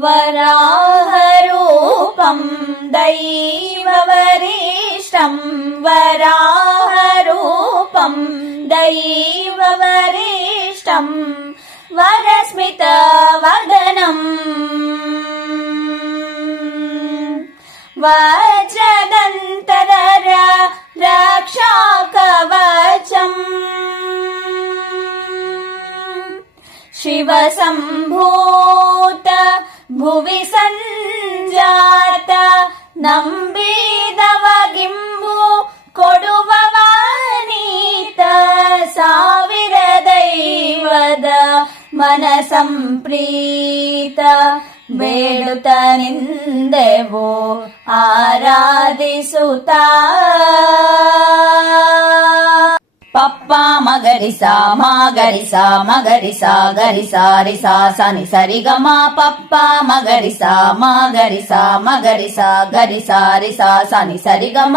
वराहरूपम् दैववरिष्ठम् वराहरूपम् दैववरिष्ठम् वरस्मितवदनम् वज्रदन्तधर रक्षाकवचम् शिवसम्भूत भुवि सञ्जात ನಂಬಿದವಗಿಂಬು ಕೊಡುವವನೀತ ಸಾವಿರ ದೈವದ ಮನಸಂಪ್ರೀತ ಬೇಡುತ್ತ ನಿಂದೆವು ಆರಾಧಿಸುತ್ತ ಪಪ್ಪ ಮಗರಿಸ ಮಗರಿಸ ಮಗರಿಸ ಗರಿಸ ರಿಸ ಸನಿ ಸರಿಗಮ ಪಪ್ಪ ಮಗರಿಸ ಮಗರಿಸ ಮಗರಿಸ ಗರಿಸ ರಿಸ ಸನಿ ಸರಿಗಮ